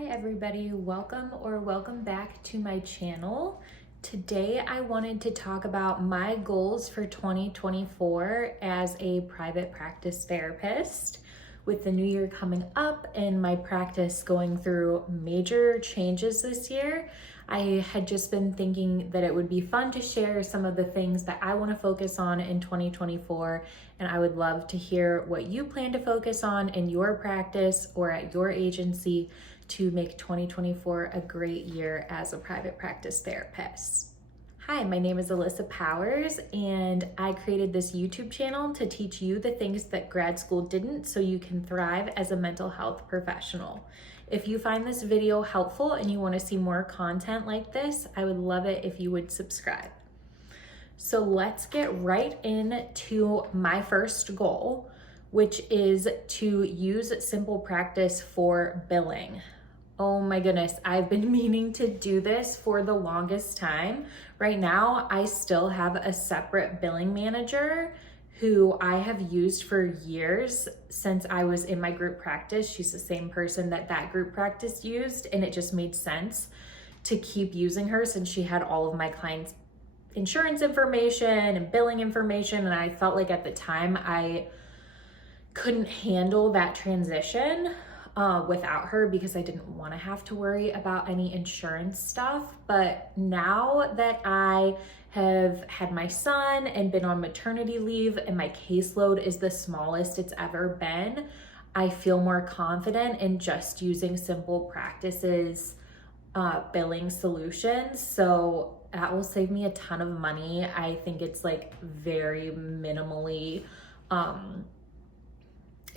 Hi everybody, welcome back to my channel. Today I wanted to talk about my goals for 2024 as a private practice therapist. With the new year coming up and my practice going through major changes this year, I had just been thinking that it would be fun to share some of the things that I want to focus on in 2024, and I would love to hear what you plan to focus on in your practice or at your agency to make 2024 a great year as a private practice therapist. Hi, my name is Alyssa Powers, and I created this YouTube channel to teach you the things that grad school didn't so you can thrive as a mental health professional. If you find this video helpful and you want to see more content like this, I would love it if you would subscribe. So let's get right into my first goal, which is to use Simple Practice for billing. Oh my goodness, I've been meaning to do this for the longest time. Right now, I still have a separate billing manager who I have used for years since I was in my group practice. She's the same person that group practice used, and it just made sense to keep using her since she had all of my clients' insurance information and billing information, and I felt like at the time I couldn't handle that transition without her because I didn't want to have to worry about any insurance stuff. But now that I have had my son and been on maternity leave and my caseload is the smallest it's ever been, I feel more confident in just using Simple Practice's billing solutions. So that will save me a ton of money. I think it's like very minimally,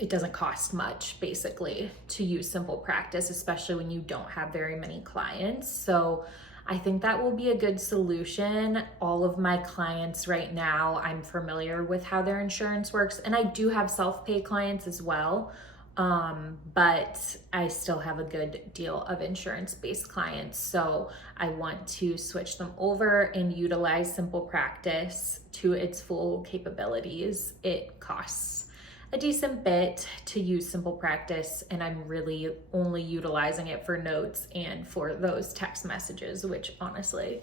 it doesn't cost much basically to use Simple Practice, especially when you don't have very many clients. So I think that will be a good solution. All of my clients right now, I'm familiar with how their insurance works, and I do have self-pay clients as well. But I still have a good deal of insurance-based clients. So I want to switch them over and utilize Simple Practice to its full capabilities. It costs a decent bit to use Simple Practice, and I'm really only utilizing it for notes and for those text messages, which honestly,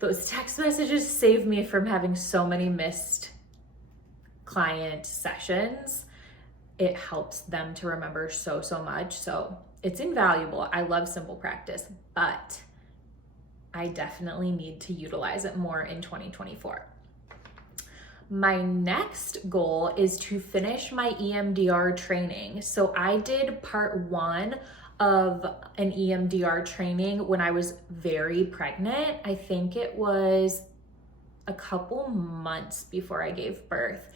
those text messages save me from having so many missed client sessions. It helps them to remember so much. So it's invaluable. I love Simple Practice, but I definitely need to utilize it more in 2024. My next goal is to finish my EMDR training. So I did part 1 of an EMDR training when I was very pregnant. I think it was a couple months before I gave birth.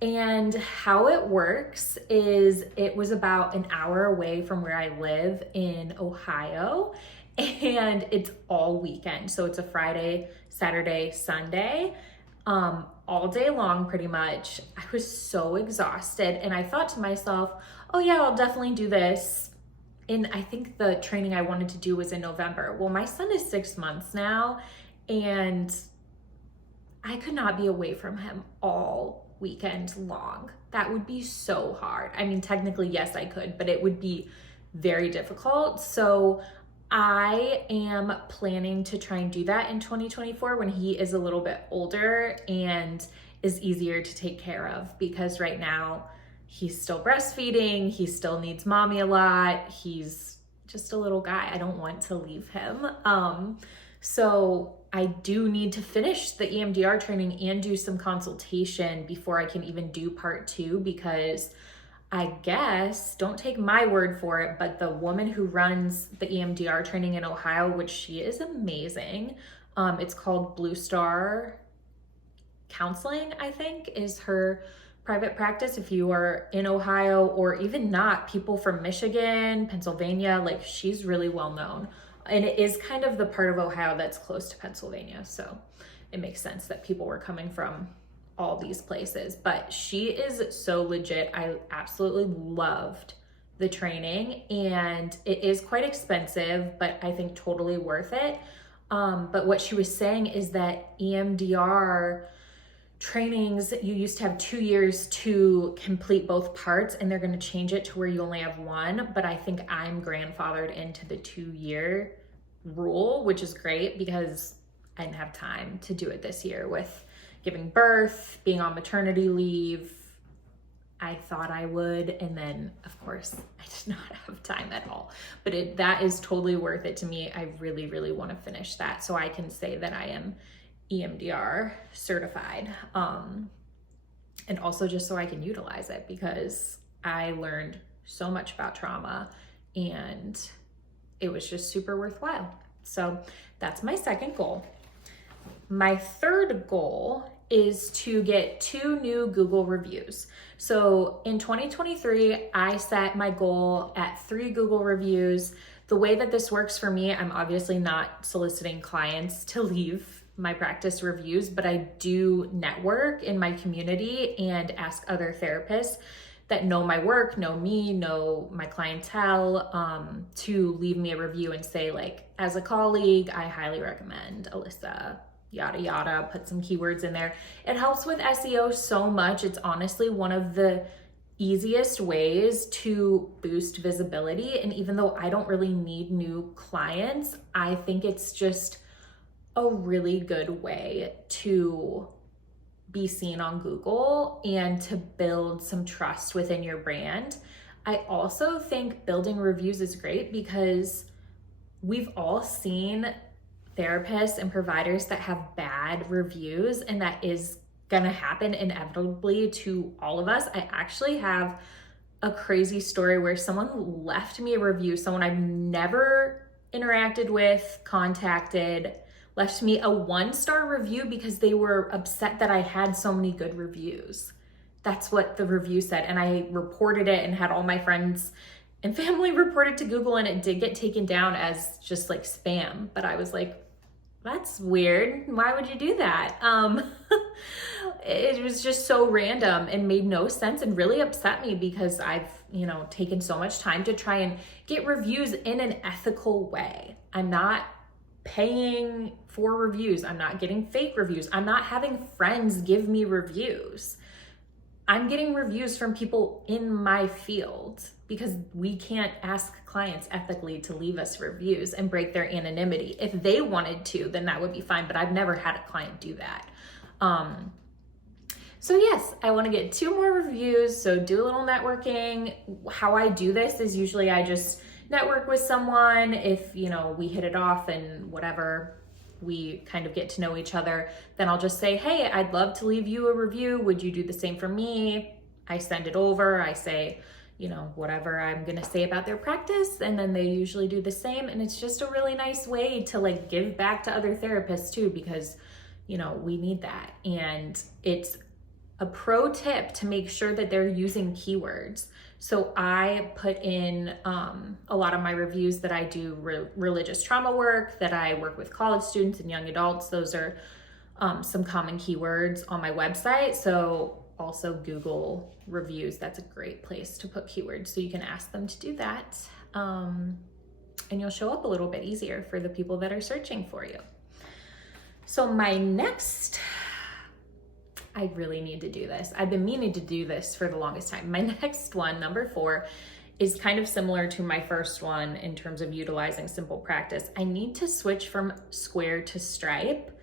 And how it works is it was about an hour away from where I live in Ohio, and it's all weekend. So it's a Friday, Saturday, Sunday. All day long pretty much. I was so exhausted, and I thought to myself, oh yeah, I'll definitely do this. And I think the training I wanted to do was in November. Well, my son is 6 months now, and I could not be away from him all weekend long. That would be so hard. I mean, technically, yes, I could, but it would be very difficult. So I am planning to try and do that in 2024 when he is a little bit older and is easier to take care of, because right now he's still breastfeeding, he still needs mommy a lot, he's just a little guy. I don't want to leave him. So I do need to finish the EMDR training and do some consultation before I can even do part 2, because I guess, don't take my word for it, but the woman who runs the EMDR training in Ohio, which she is amazing, it's called Blue Star Counseling, I think, is her private practice. If you are in Ohio, or even not, people from Michigan, Pennsylvania, like, she's really well known. And it is kind of the part of Ohio that's close to Pennsylvania, so it makes sense that people were coming from all these places. But she is so legit. I absolutely loved the training, and it is quite expensive, but I think totally worth it. But what she was saying is that EMDR trainings, you used to have 2 years to complete both parts, and they're going to change it to where you only have one. But I think I'm grandfathered into the 2-year rule, which is great because I didn't have time to do it this year with giving birth, being on maternity leave. I thought I would, and then of course I did not have time at all. But that is totally worth it to me. I really, really want to finish that so I can say that I am EMDR certified. And also just so I can utilize it, because I learned so much about trauma and it was just super worthwhile. So that's my second goal. My third goal is to get 2 new Google reviews. So in 2023, I set my goal at 3 Google reviews. The way that this works for me, I'm obviously not soliciting clients to leave my practice reviews, but I do network in my community and ask other therapists that know my work, know me, know my clientele, to leave me a review and say, like, as a colleague, I highly recommend Alyssa, yada, yada, put some keywords in there. It helps with SEO so much. It's honestly one of the easiest ways to boost visibility. And even though I don't really need new clients, I think it's just a really good way to be seen on Google and to build some trust within your brand. I also think building reviews is great because we've all seen therapists and providers that have bad reviews, and that is gonna happen inevitably to all of us. I actually have a crazy story where someone left me a review, someone I've never interacted with, contacted, left me a 1-star review because they were upset that I had so many good reviews. That's what the review said. And I reported it and had all my friends and family report it to Google, and it did get taken down as just like spam. But I was like, that's weird. Why would you do that? It was just so random and made no sense and really upset me because I've, taken so much time to try and get reviews in an ethical way. I'm not paying for reviews. I'm not getting fake reviews. I'm not having friends give me reviews. I'm getting reviews from people in my field because we can't ask clients ethically to leave us reviews and break their anonymity. If they wanted to, then that would be fine, but I've never had a client do that. So yes, I want to get 2 more reviews. So do a little networking. How I do this is usually I just network with someone. If, we hit it off and whatever, we kind of get to know each other, then I'll just say, hey, I'd love to leave you a review. Would you do the same for me? I send it over. I say, whatever I'm going to say about their practice. And then they usually do the same. And it's just a really nice way to give back to other therapists too, because, we need that. And it's a pro tip to make sure that they're using keywords. So I put in a lot of my reviews that I do religious trauma work, that I work with college students and young adults. Those are some common keywords on my website. So also Google reviews, that's a great place to put keywords. So you can ask them to do that. And you'll show up a little bit easier for the people that are searching for you. So my next, I really need to do this. I've been meaning to do this for the longest time. My next one, number 4, is kind of similar to my first one in terms of utilizing simple practice. I need to switch from Square to Stripe.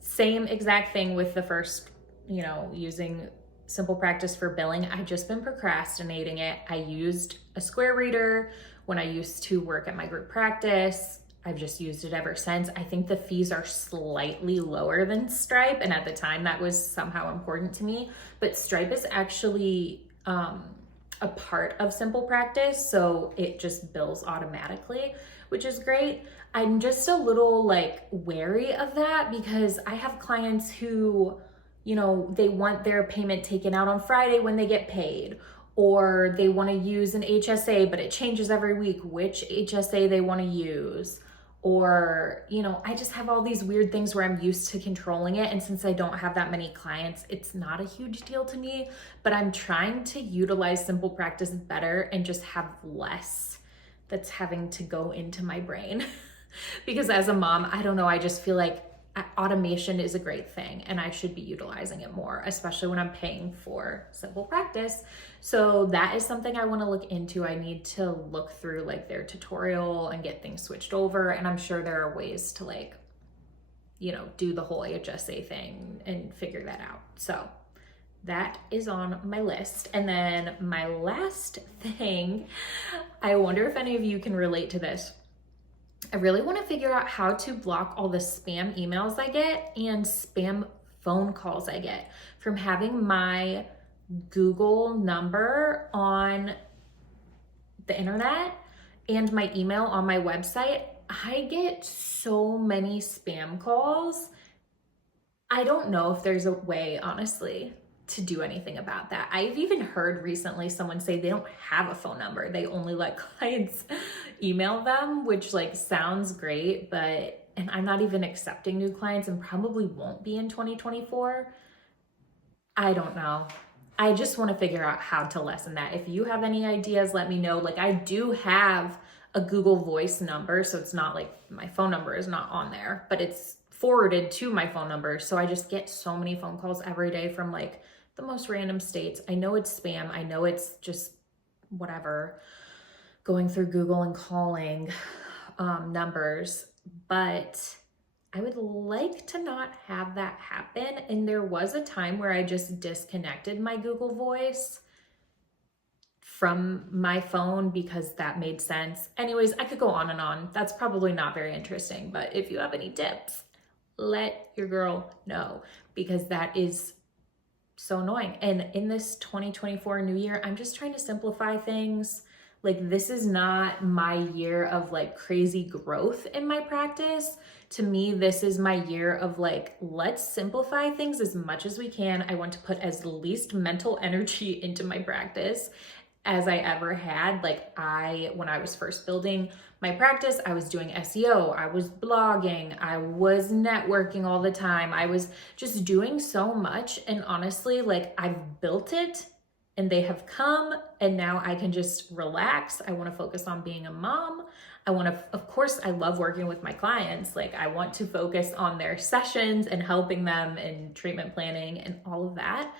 Same exact thing with the first, using simple practice for billing. I've just been procrastinating it. I used a Square reader when I used to work at my group practice. I've just used it ever since. I think the fees are slightly lower than Stripe, and at the time that was somehow important to me. But Stripe is actually a part of Simple Practice, so it just bills automatically, which is great. I'm just a little wary of that because I have clients who, they want their payment taken out on Friday when they get paid, or they want to use an HSA, but it changes every week which HSA they want to use. Or, I just have all these weird things where I'm used to controlling it. And since I don't have that many clients, it's not a huge deal to me, but I'm trying to utilize Simple Practice better and just have less that's having to go into my brain. Because as a mom, I don't know, I just feel like automation is a great thing and I should be utilizing it more, especially when I'm paying for simple practice. So that is something I want to look into. I need to look through like their tutorial and get things switched over. And I'm sure there are ways to like, you know, do the whole HSA thing and figure that out. So that is on my list. And then my last thing, I wonder if any of you can relate to this. I really want to figure out how to block all the spam emails I get and spam phone calls I get from having my Google number on the internet and my email on my website. I get so many spam calls. I don't know if there's a way, honestly, to do anything about that. I've even heard recently someone say they don't have a phone number. They only let clients email them, which like sounds great, but, and I'm not even accepting new clients and probably won't be in 2024. I don't know. I just want to figure out how to lessen that. If you have any ideas, let me know. Like I do have a Google Voice number, so it's not like my phone number is not on there, but it's forwarded to my phone number. So I just get so many phone calls every day from like the most random states. I know it's spam. I know it's just whatever, going through Google and calling numbers, but I would like to not have that happen. And there was a time where I just disconnected my Google Voice from my phone because that made sense. Anyways, I could go on and on. That's probably not very interesting, but if you have any tips, let your girl know, because that is so annoying. And in this 2024 new year, I'm just trying to simplify things. Like this is not my year of like crazy growth in my practice. To me, this is my year of like, let's simplify things as much as we can. I want to put as least mental energy into my practice as I ever had. Like when I was first building my practice, I was doing SEO, I was blogging, I was networking all the time. I was just doing so much. And honestly, like I've built it and they have come, and now I can just relax. I want to focus on being a mom. I want to, of course, I love working with my clients. Like I want to focus on their sessions and helping them in treatment planning and all of that.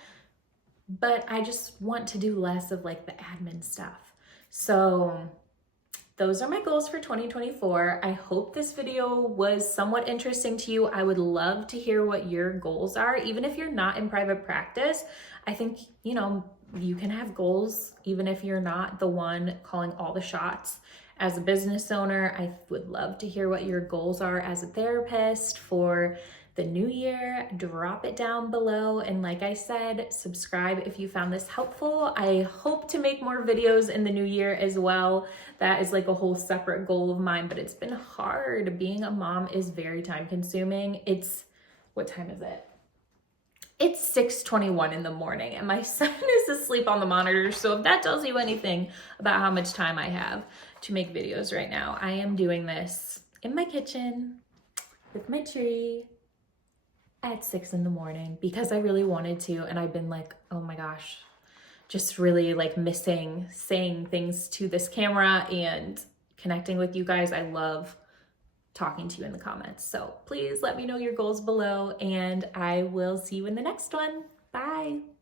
But I just want to do less of like the admin stuff. So those are my goals for 2024. I hope this video was somewhat interesting to you. I would love to hear what your goals are. Even if you're not in private practice, I think, you know, you can have goals even if you're not the one calling all the shots. As a business owner, I would love to hear what your goals are as a therapist for the new year. Drop it down below. And like I said, subscribe if you found this helpful. I hope to make more videos in the new year as well. That is like a whole separate goal of mine, but it's been hard. Being a mom is very time consuming. What time is it? It's 6:21 in the morning and my son is asleep on the monitor. So if that tells you anything about how much time I have to make videos right now, I am doing this in my kitchen with my tree at 6 in the morning because I really wanted to. And I've been like, oh my gosh, just really like missing saying things to this camera and connecting with you guys. I love talking to you in the comments. So please let me know your goals below and I will see you in the next one. Bye.